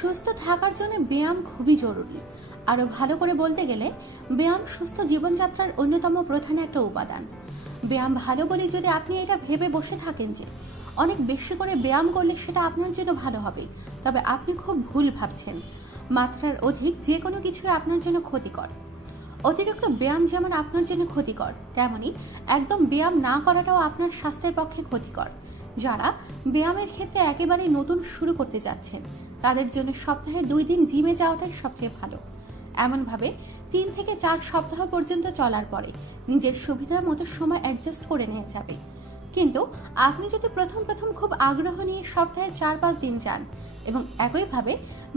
সুস্থ থাকার জন্য ব্যায়াম খুবই জরুরি। আরও ভালো করে বলতে গেলে, ব্যায়াম সুস্থ জীবনযাত্রার অন্যতম প্রধান একটা উপাদান। ব্যায়াম ভালো বলে যদি আপনি এটা ভেবে বসে থাকেন যে, অনেক বেশি করে ব্যায়াম করলে সেটা আপনার জন্য ভালো হবে, তবে আপনি খুব ভুল ভাবছেন। মাত্রার অধিক যে কোনো কিছুই আপনার জন্য ক্ষতিকর। অতিরিক্ত ব্যায়াম যেমন আপনার জন্য ক্ষতিকর, তেমনি একদম ব্যায়াম না করাটাও আপনার স্বাস্থ্যের পক্ষে ক্ষতিকর। যারা ব্যায়ামের ক্ষেত্রে একেবারে নতুন শুরু করতে যাচ্ছেন তাদের জন্য সপ্তাহে দুই দিন জিমে যাওয়াটাই সবচেয়ে ভালো। এমনভাবে তিন থেকে চার সপ্তাহ পর্যন্ত চলার পরে নিজের সুবিধা মতো সময় অ্যাডজাস্ট করে নেওয়া যাবে। কিন্তু আপনি যদি প্রথম প্রথম খুব আগ্রহ নিয়ে সপ্তাহে চার পাঁচ দিন যান এবং একইভাবে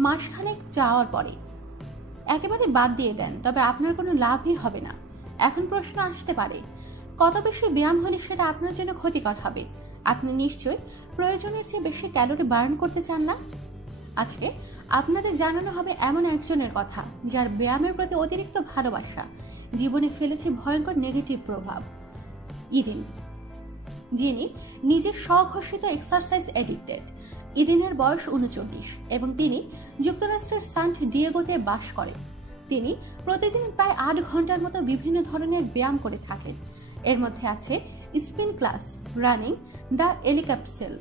মাসখানেক যাওয়ার পরে একেবারে বাদ দিয়ে দেন, তবে আপনার কোনো লাভই হবে না। এখন প্রশ্ন আসতে পারে, কত বেশি ব্যায়াম হলে সেটা আপনার জন্য ক্ষতিকর হবে? আপনি নিশ্চয়ই প্রয়োজনের চেয়ে বেশি ক্যালোরি বার্ন করতে চান না? আজকে আপনাদের জানানো হবে এমন একজনের কথা, যার ব্যায়ামের প্রতি অতিরিক্ত ভালোবাসা। জীবনে ফেলেছে ভয়ঙ্কর নেগেটিভ প্রভাব। ইরিন যিনি নিজের স্বঘোষিত এক্সারসাইজ এডিক্টেড ইরিনের বয়স উনচল্লিশ এবং তিনি যুক্তরাষ্ট্রের সান্ট ডিয়েগোতে বাস করেন। তিনি প্রতিদিন প্রায় আট ঘণ্টার মতো বিভিন্ন ধরনের ব্যায়াম করে থাকেন। এর মধ্যে আছে স্পিন ক্লাস, রানিং, দ্য এলিকাপসেল।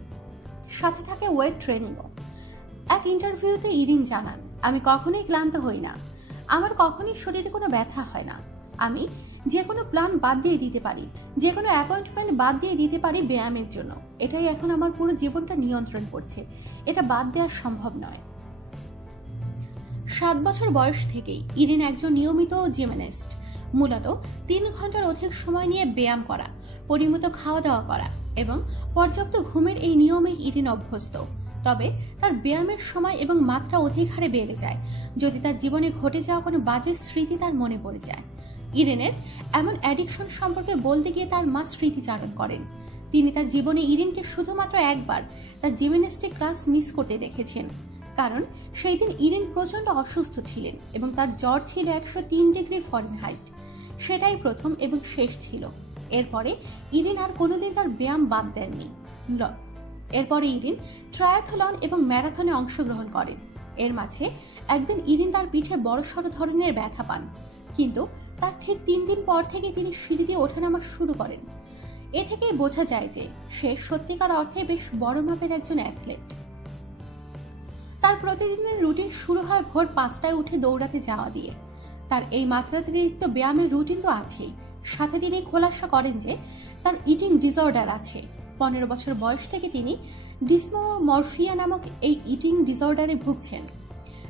সাথে থাকে ওয়েট ট্রেনিংও। এক ইন্টারভিউতে ইরিন জানান, আমি কখনোই ক্লান্ত হই না। আমার কখনোই শরীরে কোনো ব্যথা হয় না। আমি যে কোনো প্ল্যান বাদ দিয়ে দিতে পারি, যে কোনো অ্যাপয়েন্টমেন্ট বাদ দিয়ে দিতে পারি ব্যায়ামের জন্য। এটাই এখন আমার পুরো জীবনটা নিয়ন্ত্রণ করছে। এটা বাদ দেওয়া সম্ভব নয়। সাত বছর বয়স থেকেই ইরিন একজন নিয়মিত জিমেনিস্ট। মূলত তিন ঘণ্টার অধিক সময় নিয়ে ব্যায়াম করা, পরিমিত খাওয়া দাওয়া করা এবং পর্যাপ্ত ঘুমের এই নিয়মে ইরিন অভ্যস্ত। তবে তার ব্যায়ামের সময় এবং মাত্রা অধিক হারে বেড়ে যায়। যদি তার জীবনে ঘটে যাওয়া কোনো বাজে স্মৃতি তার মনে পড়ে যায়। ইরেনের এমন অ্যাডিকশন সম্পর্কে বলতে গিয়ে তার মা স্মৃতিচারণ করেন। তিনি তার জীবনে ইরিনকে শুধুমাত্র একবার তার জিমন্যাস্টিক ক্লাস মিস করতে দেখেছেন। কারণ সেই দিন ইরিন প্রচণ্ড অসুস্থ ছিলেন এবং তার জ্বর ছিল একশো তিন ডিগ্রি ফরেনহাইট। সেটাই প্রথম এবং শেষ ছিল। এরপরে ইরিন আর কোনোদিন তার ব্যায়াম বাদ দেননি। এরপরে ইরিন ট্রায়াথলন এবং ম্যারাথনে অংশগ্রহণ করেন এর মাঝে একদিন ইরিন তার পিঠে বড়সড় ধরনের ব্যথা পান, কিন্তু তার ঠিক তিন দিন পর থেকে তিনি সিঁড়ি দিয়ে ওঠানামা শুরু করেন। এ থেকেই বোঝা যায় যে সে সত্যিকার অর্থে বেশ বড় মাপের একজন অ্যাথলেট। তার প্রতিদিনের রুটিন শুরু হয় ভোর পাঁচটায় উঠে দৌড়াতে যাওয়া দিয়ে। তার এই মাত্রাতিরিক্ত ব্যায়ামের রুটিন তো আছেই। সাথে তিনি খোলাসা করেন যে তার ইটিং ডিসঅর্ডার আছে। পনেরো বছর বয়স থেকে তিনি ডিসমোমরফিয়া নামক এই ইটিং ডিসঅর্ডারে ভুগছেন।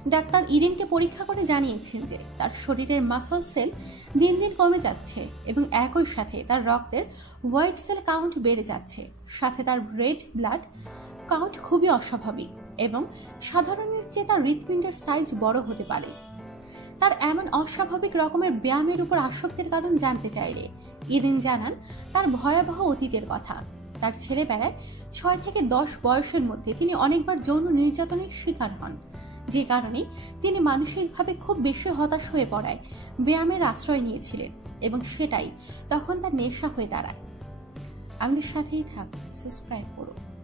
ডাক্তার ইরিনকে পরীক্ষা করে জানিয়েছেন যে তার শরীরের মাসল সেল দিন দিন কমে যাচ্ছে এবং একই সাথে তার রক্তের হোয়াইট সেল কাউন্ট বেড়ে যাচ্ছে। সাথে তার রেড ব্লাড কাউন্ট খুবই অস্বাভাবিক এবং সাধারণের চেয়ে তার হৃৎপিণ্ডের সাইজ বড় হতে পারে। তার এমন অস্বাভাবিক রকমের ব্যায়ামের উপর আসক্তির কারণ জানতে চাইলে ইরিন জানান তার ভয়াবহ অতীতের কথা। তার ছেড়ে ছেলেবেলায় ছয় থেকে দশ বয়সের মধ্যে তিনি অনেকবার যৌন নির্যাতনের শিকার হন। যে কারণে তিনি মানসিকভাবে খুব বেশি হতাশ হয়ে পড়ায়, ব্যায়ামের আশ্রয় নিয়েছিলেন এবং সেটাই তখন তার নেশা হয়ে দাঁড়ায়। আমাদের সাথেই থাক সাবস্ক্রাইব করুন।